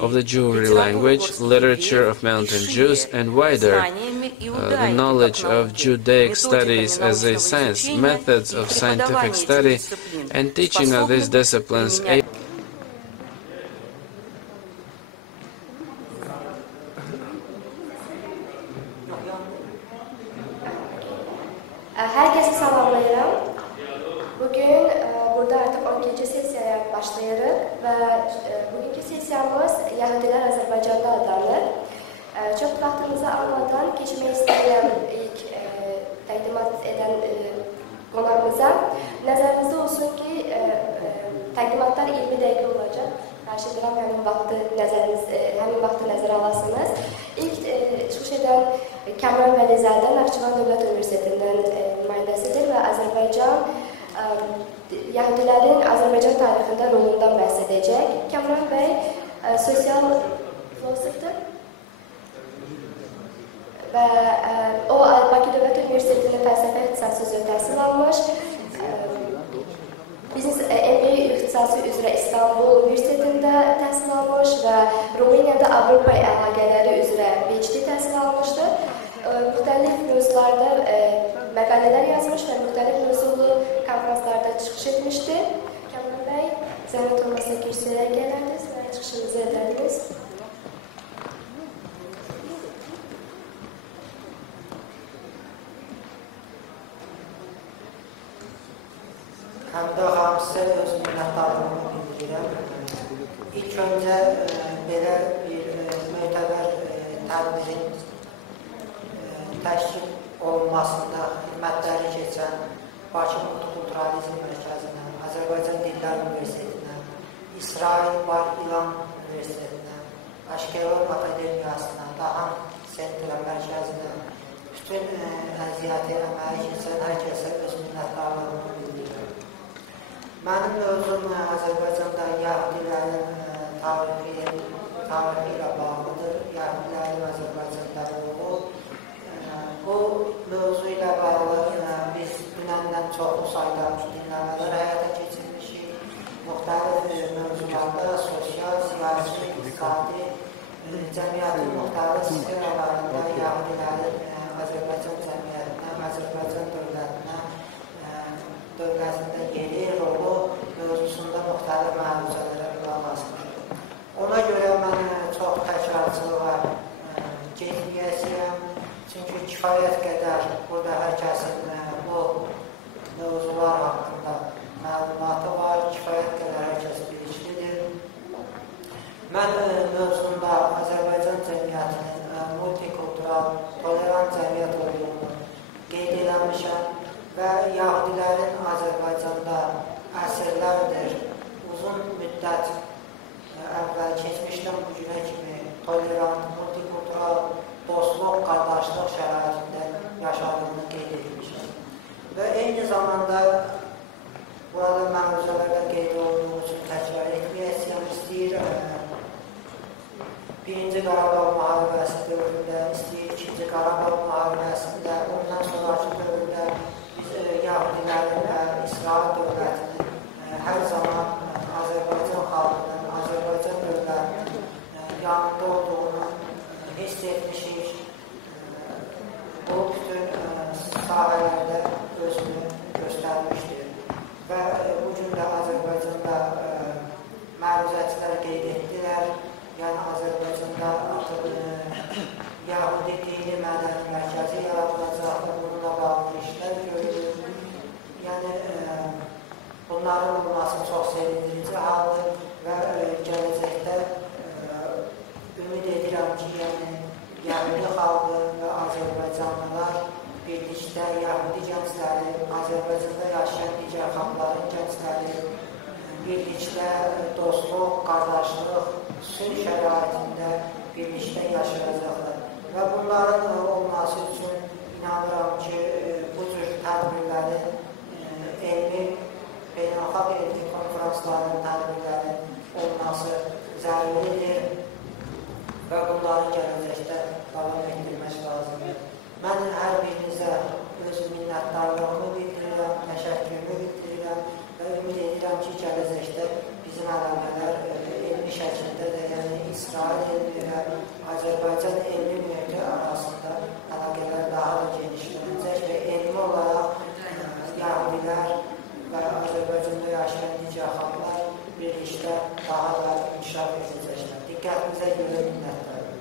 of the Juri language, literature of Mountain Jews, and wider, the knowledge of Judaic studies as a science, methods of scientific study, and teaching of these disciplines. Herkese salamlayıram. Bugün burada artıq 12-ci sessiyaya başlayırıq və bugünkü sessiyamız Yəhudilər Azərbaycanda adlanır. Çox vaxtınızı almadan keçmək istəyirəm ilk təqdimat edən qonağımıza. Nəzərinizdə olsun ki, təqdimatlar 20 dəqiqə olacaq. Xahiş edirəm həmin vaxtı nəzərə alasınız. İlk çıxış edən Kamran Vəlizadə Naxçıvan Dövlət Universitetindən nümayəndəsidir və Yəhudilərin Azərbaycan tarixində rolundan bəhs edəcək. Kamran bəy sosial filosofdur və o Bakı Dövlət Universitetinin fəlsəfə ixtisası üzrə təhsil almış. Biznes MBA ixtisası üzrə İstanbul Universitetində təhsil almış və Rumeniyada Avropa əlaqələri üzrə PhD təhsil almışdır. Müxtəlif mövzularda məqalələr yazmış və müxtəlif mövzulu konferanslarda çıxış etmişdir. Kamran bəy, zəhmət olmasa kürsüyə gələrdiniz və çıxışınızı edərdiniz. Həm də hamısı öz minnətdarlığımı bildirirəm. İlk öncə belə bir möhtəbər tədbirin təşkil olunmasında xidmətləri keçən Bakı Multikulturalizm Mərkəzinə, Azərbaycan Dillər Universitetinə, İsrail Bar İlan Universitetinə, Aşkelon Akademiyasına, Dahan Sentra Mərkəzinə, bütün əziyyəti əməyi keçən hər kəsə öz minnətdarlığımı bildirirəm. Mənim mövzum Azərbaycanda Yəhudilərin tarixi ilə bağlıdır. Yəhudilərin Azərbaycanda rolu. Bu mövzu ilə bağlı biz dünəndən çoxlu sayda dinləmələr həyata keçirmişik. Müxtəlif mövzularda sosial, siyasi, iqtisadi, cəmiyyətin müxtəlif sferlərində Yəhudilərin Azərbaycan cəmiyyətinə, Azərbaycan dövlətində yeri, rolu mövzusunda müxtəlif məruzələrə qulaq asmışıq. Ona görə mən çox təkrarcılığa getməyəcəyəm. Çünki kifayət qədər burada hər kəsin bu mövzular haqqında məlumatı var, kifayət qədər hər kəs biliklidir. Mən mövzumda Azərbaycan cəmiyyətinin multikultural, tolerant cəmiyyət olduğunu qeyd eləmişəm və Yəhudilərin Azərbaycanda əsrlərdir, uzun müddət əvvəl keçmişdən bugünə kimi tolerant, multikultural, dostluq, qardaşlıq şəraitində yaşadığını qeyd edilmişdir. Və eyni zamanda burada məruzələrdə qeyd olduğu üçün təkrar etməyəsiyəm istəyir. Birinci Qarabağ müharibəsi dövründə, istəyir ikinci Qarabağ müharibəsində, ondan sonraki dövründə biz Yəhudilərin və İsrail dövlətinin hər zaman Azərbaycan xalqının, Azərbaycan dövlətinin yanında olduğunu hiss etmişik. Bu bütün sahələrdə özünü göstərmişdir. Və bugün də Azərbaycanda məruzəçilər qeyd etdilər. Yəni Azərbaycanda Yəhudi dini mədəni mərkəzi yaradılacaq və bununla bağlı işlər görülür. Yəni bunların olması çox sevindirici haldır və gələcəkdə ümid edirəm ki, Yəhudi xalqı və Azərbaycanlılar birlikdə Yəhudi gəncləri, Azərbaycanda yaşayan digər xalqların gəncləri birlikdə dostluq, qardaşlıq, sülh şəraitində birlikdə yaşayacaqlar. Və bunların olması üçün inanıram ki, bu cür tədbirlərin elmi, beynəlxalq elmi konferansların tədbirlərin olması zəruridir və bunları gələcəkdə davam etdirmək lazımdır. Mən hər birinizə öz minnətdarlığımı bildirirəm, təşəkkürümü bildirirəm və ümid edirəm ki, gələcəkdə bizim əlaqələr elmi şəkildə də, yəni Azərbaycanda yaşayan digər xalqlar birlikdə daha da inkişaf edəcəklər. Diqqətinizə görə minnətdarım.